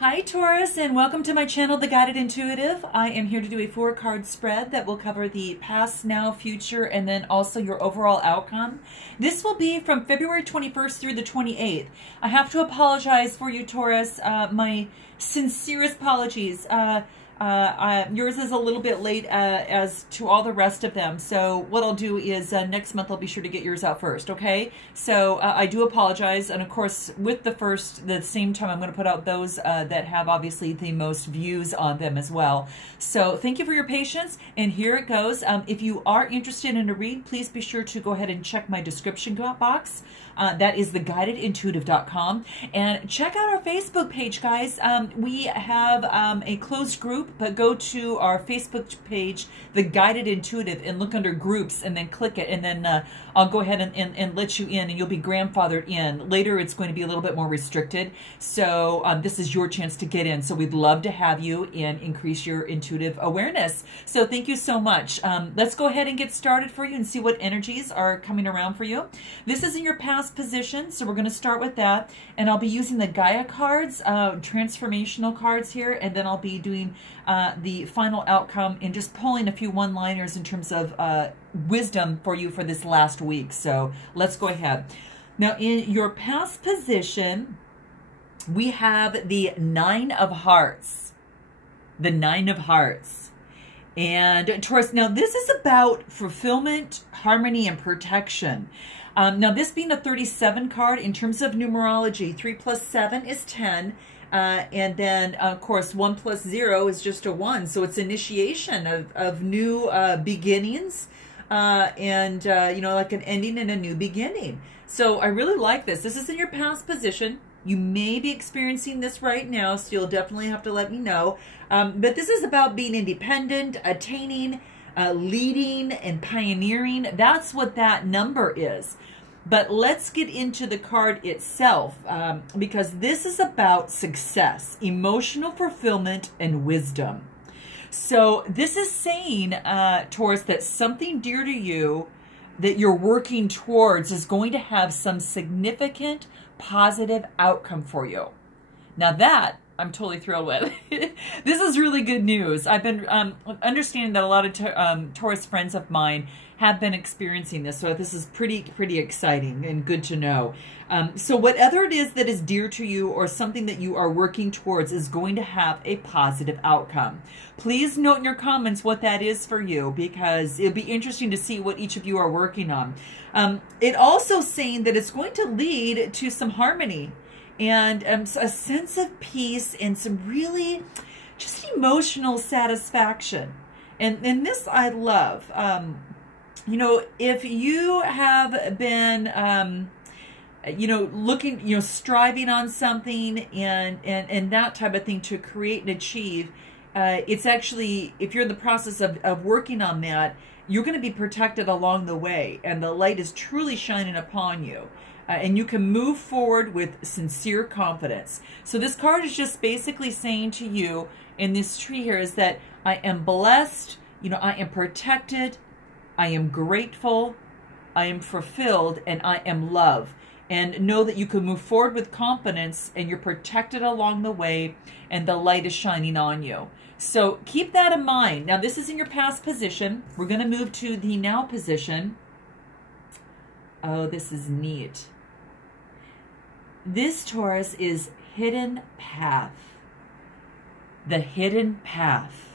Hi Taurus, and welcome to my channel, The Guided Intuitive. I am here to do a 4-card spread that will cover the past, now, future, and then also your overall outcome. This will be from February 21st through the 28th. I have to apologize for you, Taurus. My sincerest apologies. Yours is a little bit late as to all the rest of them. So what I'll do is next month I'll be sure to get yours out first, okay? So I do apologize. And of course, with the same time, I'm going to put out those that have obviously the most views on them as well. So thank you for your patience. And here it goes. If you are interested in a read, please be sure to go ahead and check my description box. That is theguidedintuitive.com. And check out our Facebook page, guys. We have a closed group, but go to our Facebook page, The Guided Intuitive, and look under groups and then click it. And then I'll go ahead and let you in, and you'll be grandfathered in. Later, it's going to be a little bit more restricted. So this is your chance to get in. So we'd love to have you and increase your intuitive awareness. So thank you so much. Let's go ahead and get started for you and see what energies are coming around for you. This is in your past position, so we're going to start with that, and I'll be using the Gaia cards, transformational cards here, and then I'll be doing the final outcome and just pulling a few one-liners in terms of wisdom for you for this last week. So let's go ahead. Now, in your past position, we have the Nine of Hearts. The Nine of Hearts. And Taurus, now this is about fulfillment, harmony, and protection. Now, this being a 37 card, in terms of numerology, 3 plus 7 is 10. And then, of course, 1 plus 0 is just a 1. So it's initiation of new beginnings and, you know, like an ending and a new beginning. So I really like this. This is in your past position. You may be experiencing this right now, so you'll definitely have to let me know. But this is about being independent, attaining, leading, and pioneering. That's what that number is. But let's get into the card itself, because this is about success, emotional fulfillment, and wisdom. So this is saying, Taurus, that something dear to you that you're working towards is going to have some significant positive outcome for you. Now that I'm totally thrilled with. This is really good news. I've been understanding that a lot of Taurus friends of mine have been experiencing this, so this is pretty exciting and good to know. So whatever it is that is dear to you or something that you are working towards is going to have a positive outcome. Please note in your comments what that is for you, because it'll be interesting to see what each of you are working on. It also saying that it's going to lead to some harmony and a sense of peace and some really just emotional satisfaction. And this I love. You know, if you have been, you know, looking, you know, striving on something and that type of thing to create and achieve, it's actually, if you're in the process of working on that, you're going to be protected along the way, and the light is truly shining upon you. And you can move forward with sincere confidence. So this card is just basically saying to you in this tree here is that I am blessed, you know, I am protected, I am grateful, I am fulfilled, and I am loved. And know that you can move forward with confidence, and you're protected along the way, and the light is shining on you. So keep that in mind. Now, this is in your past position. We're going to move to the now position. Oh, this is neat. This, Taurus, is hidden path. The hidden path.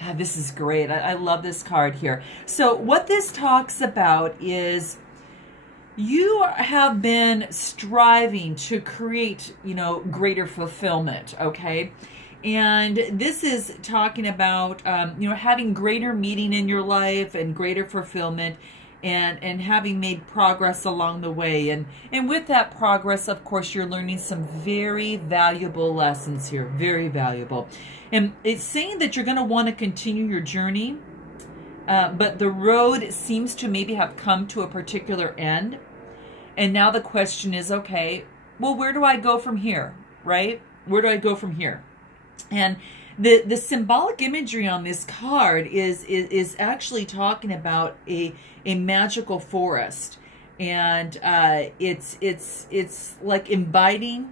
Ah, this is great. I love this card here. So what this talks about is you have been striving to create, you know, greater fulfillment, okay? And this is talking about, you know, having greater meaning in your life and greater fulfillment, and having made progress along the way. And with that progress, of course, you're learning some very valuable lessons here, very valuable. And it's saying that you're going to want to continue your journey, but the road seems to maybe have come to a particular end. And now the question is, okay, well, where do I go from here, right? Where do I go from here? And the symbolic imagery on this card is actually talking about a magical forest, and it's like inviting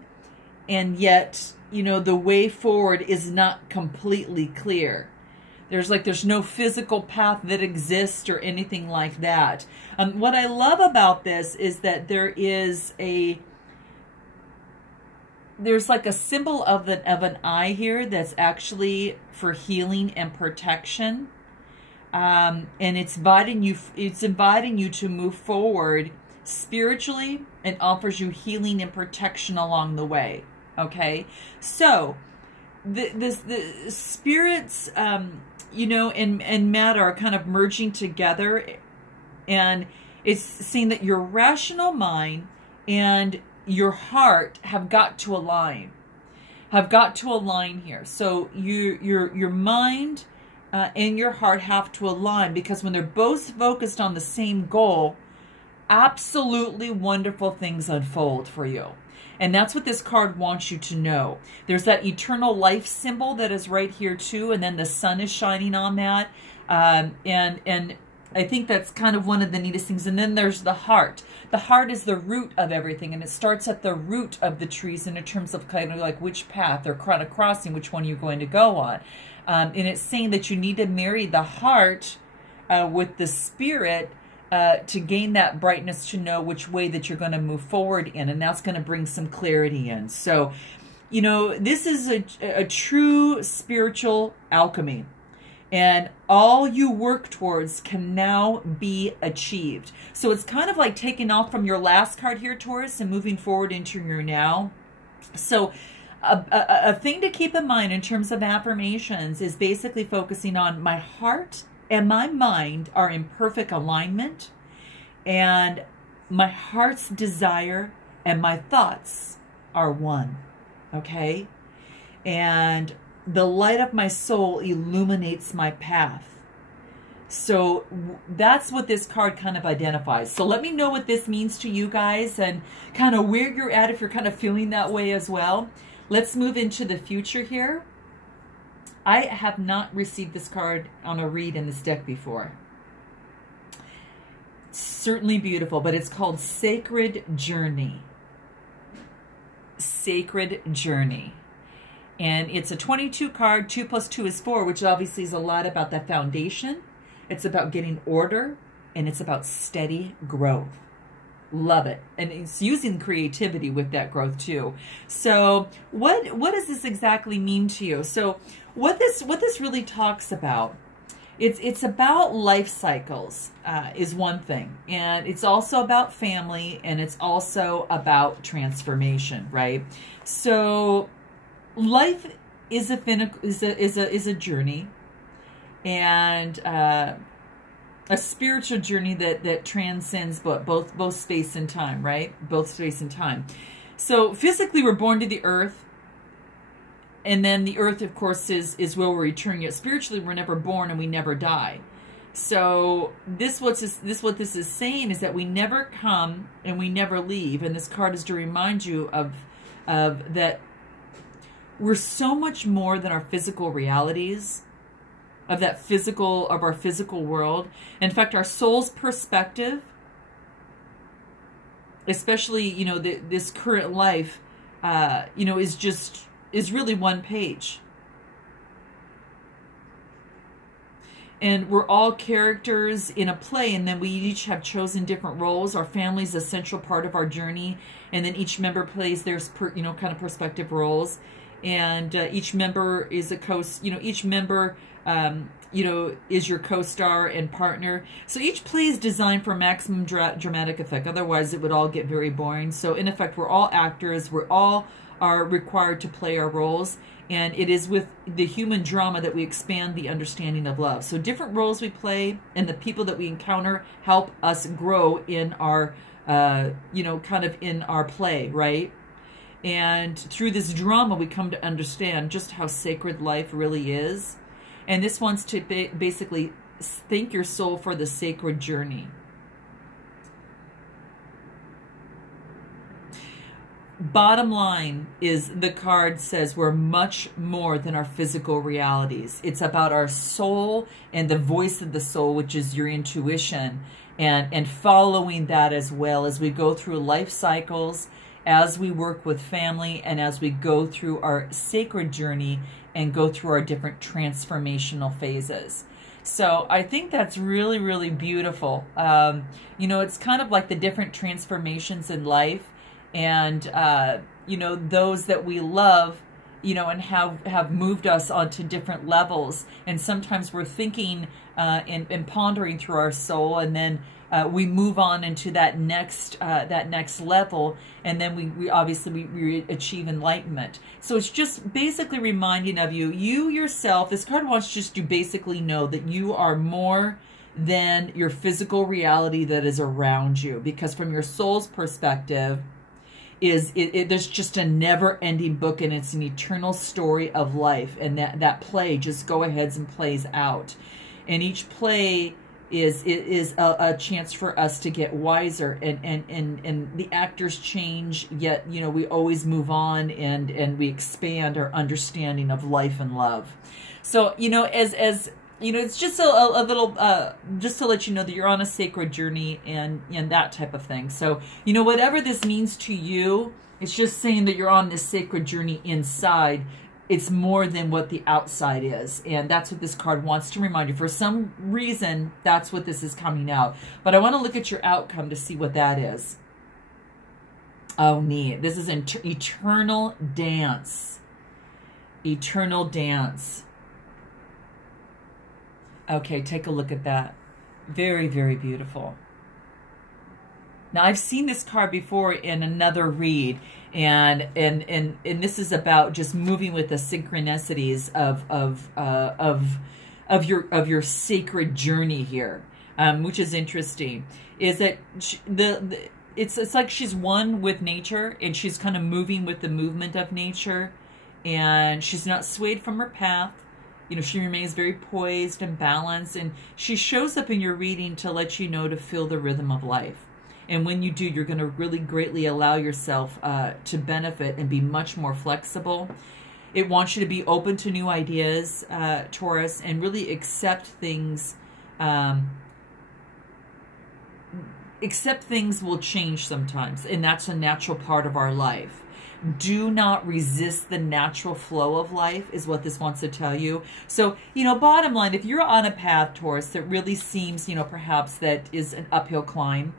and yet, you know, the way forward is not completely clear. There's no physical path that exists or anything like that. What I love about this is that there's like a symbol of an eye here that's actually for healing and protection. And it's inviting you to move forward spiritually, and offers you healing and protection along the way. Okay, so the spirits, you know, and matter are kind of merging together, and it's saying that your rational mind and your heart have got to align. Here. So your mind and your heart have to align, because when they're both focused on the same goal, absolutely wonderful things unfold for you. And that's what this card wants you to know. There's that eternal life symbol that is right here too, and then the sun is shining on that. And I think that's kind of one of the neatest things. And then there's the heart. The heart is the root of everything, and it starts at the root of the trees in terms of kind of like which path or kind of crossing, which one you're going to go on. And it's saying that you need to marry the heart with the spirit to gain that brightness, to know which way that you're going to move forward in, and that's going to bring some clarity in. So, you know, this is a true spiritual alchemy, and all you work towards can now be achieved. So it's kind of like taking off from your last card here, Taurus, and moving forward into your now. So a thing to keep in mind in terms of affirmations is basically focusing on my heart and my mind are in perfect alignment, and my heart's desire and my thoughts are one, okay? And the light of my soul illuminates my path. So that's what this card kind of identifies. So let me know what this means to you guys, and kind of where you're at if you're kind of feeling that way as well. Let's move into the future here. I have not received this card on a read in this deck before. It's certainly beautiful, but it's called Sacred Journey. Sacred Journey. And it's a 22 card. 2 plus 2 is 4, which obviously is a lot about that foundation. It's about getting order, and it's about steady growth. Love it. And it's using creativity with that growth too. So what does this exactly mean to you? So what this really talks about, it's about life cycles is one thing, and it's also about family, and it's also about transformation, right? So life is a journey, and a spiritual journey that transcends both space and time, right? Both space and time. So physically, we're born to the earth, and then the earth, of course, is where we're returning. Yet spiritually, we're never born and we never die. So what this is saying is that we never come and we never leave. And this card is to remind you of that we're so much more than our physical realities, of our physical world. In fact, our soul's perspective, especially, you know, this current life, you know, is really one page. And we're all characters in a play, and then we each have chosen different roles. Our family is a central part of our journey, and then each member plays their, you know, kind of perspective roles. And each member is each member you know, is your co-star and partner. So each play is designed for maximum dramatic effect. Otherwise, it would all get very boring. So in effect, we're all actors. We're all are required to play our roles. And it is with the human drama that we expand the understanding of love. So different roles we play and the people that we encounter help us grow in our, you know, kind of in our play, right? And through this drama, we come to understand just how sacred life really is. And this wants to basically thank your soul for the sacred journey. Bottom line is, the card says we're much more than our physical realities. It's about our soul and the voice of the soul, which is your intuition, and following that as well as we go through life cycles as we work with family and as we go through our sacred journey and go through our different transformational phases. So I think that's really, really beautiful. You know, it's kind of like the different transformations in life, and, you know, those that we love, you know, and have moved us onto different levels. And sometimes we're thinking and pondering through our soul, and then we move on into that next level, and then we obviously we achieve enlightenment. So it's just basically reminding of you yourself. This card wants just to basically know that you are more than your physical reality that is around you, because from your soul's perspective, there's just a never-ending book, and it's an eternal story of life, and that play just go ahead and plays out, and each play is a chance for us to get wiser, and the actors change, yet, you know, we always move on, and we expand our understanding of life and love. So, you know, as you know, it's just a little, just to let you know that you're on a sacred journey and that type of thing. So, you know, whatever this means to you, it's just saying that you're on this sacred journey inside. It's more than what the outside is. And that's what this card wants to remind you. For some reason, that's what this is coming out. But I want to look at your outcome to see what that is. Oh, neat. This is an eternal dance. Eternal dance. Okay, take a look at that. Very, very beautiful. Now, I've seen this card before in another read, and this is about just moving with the synchronicities of your sacred journey here, which is interesting. Is that it's like she's one with nature, and she's kind of moving with the movement of nature, and she's not swayed from her path. You know, she remains very poised and balanced, and she shows up in your reading to let you know to feel the rhythm of life. And when you do, you're going to really greatly allow yourself to benefit and be much more flexible. It wants you to be open to new ideas, Taurus, and really accept things. Accept things will change sometimes, and that's a natural part of our life. Do not resist the natural flow of life is what this wants to tell you. So, you know, bottom line, if you're on a path, Taurus, that really seems, you know, perhaps that is an uphill climb,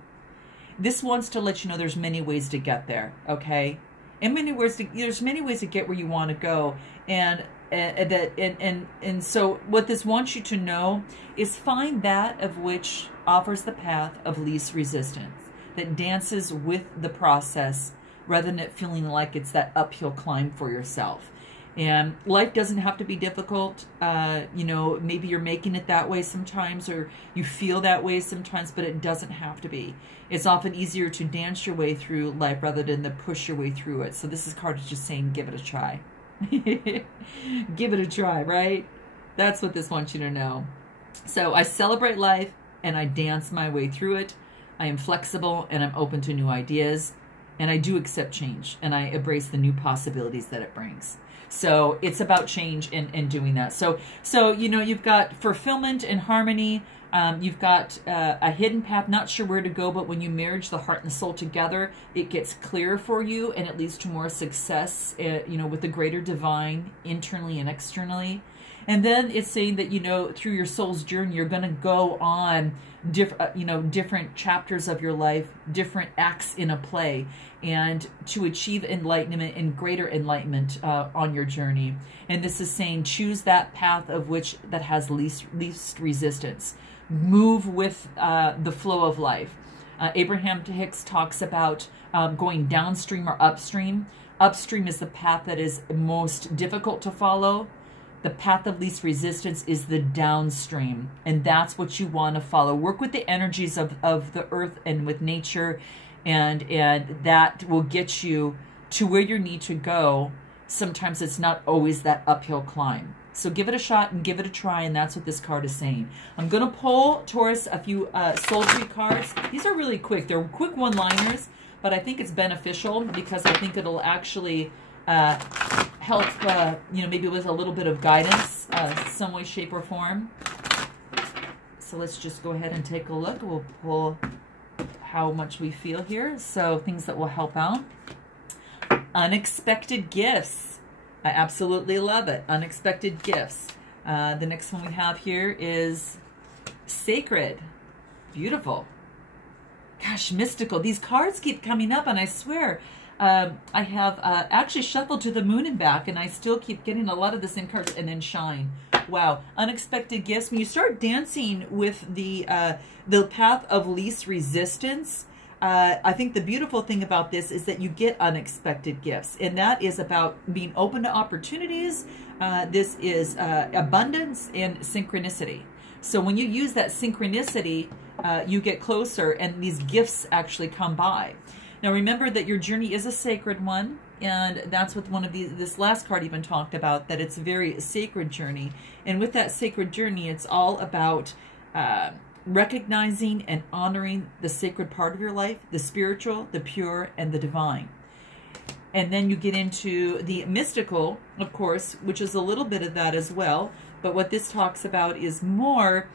this wants to let you know there's many ways to get there, okay? And there's many ways to get where you want to go. And so what this wants you to know is find that of which offers the path of least resistance, that dances with the process, rather than it feeling like it's that uphill climb for yourself. And life doesn't have to be difficult. You know, maybe you're making it that way sometimes, or you feel that way sometimes, but it doesn't have to be. It's often easier to dance your way through life rather than to push your way through it. So this card is just saying, give it a try. Give it a try, right? That's what this wants you to know. So I celebrate life and I dance my way through it. I am flexible and I'm open to new ideas. And I do accept change, and I embrace the new possibilities that it brings. So it's about change and doing that. So you know, you've got fulfillment and harmony. You've got a hidden path, not sure where to go, but when you marriage the heart and the soul together, it gets clearer for you, and it leads to more success, you know, with the greater divine, internally and externally. And then it's saying that, you know, through your soul's journey, you're going to go on different chapters of your life, different acts in a play, and to achieve enlightenment and greater enlightenment on your journey. And this is saying choose that path of which that has least resistance. Move with the flow of life. Abraham Hicks talks about going downstream or upstream. Upstream is the path that is most difficult to follow. The path of least resistance is the downstream, and that's what you want to follow. Work with the energies of the earth and with nature, and that will get you to where you need to go. Sometimes it's not always that uphill climb. So give it a shot and give it a try, and that's what this card is saying. I'm going to pull, Taurus, a few soul tree cards. These are really quick. They're quick one-liners, but I think it's beneficial because I think it'll actually help, you know, maybe with a little bit of guidance, some way, shape, or form. So let's just go ahead and take a look. We'll pull how much we feel here. So things that will help out. Unexpected gifts. I absolutely love it. Unexpected gifts. The next one we have here is sacred. Beautiful. Gosh, mystical. These cards keep coming up, and I swear I have actually shuffled to the moon and back, and I still keep getting a lot of the same cards. And then shine. Wow. Unexpected gifts. When you start dancing with the path of least resistance, I think the beautiful thing about this is that you get unexpected gifts, and that is about being open to opportunities. This is abundance and synchronicity. So when you use that synchronicity, you get closer, and these gifts actually come by. Now remember that your journey is a sacred one, and that's what one of this last card even talked about, that it's a very sacred journey. And with that sacred journey, it's all about recognizing and honoring the sacred part of your life, the spiritual, the pure, and the divine. And then you get into the mystical, of course, which is a little bit of that as well. But what this talks about is more,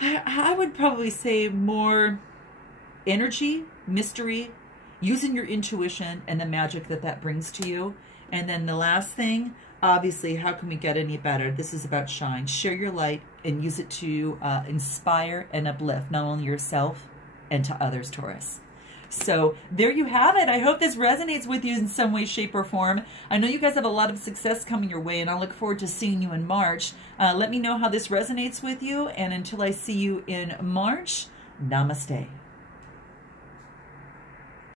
I would probably say more energy, mystery, using your intuition and the magic that that brings to you. And then the last thing, obviously, how can we get any better? This is about shine. Share your light and use it to inspire and uplift not only yourself and to others, Taurus. So there you have it. I hope this resonates with you in some way, shape, or form. I know you guys have a lot of success coming your way, and I look forward to seeing you in March. Let me know how this resonates with you, and until I see you in March, namaste.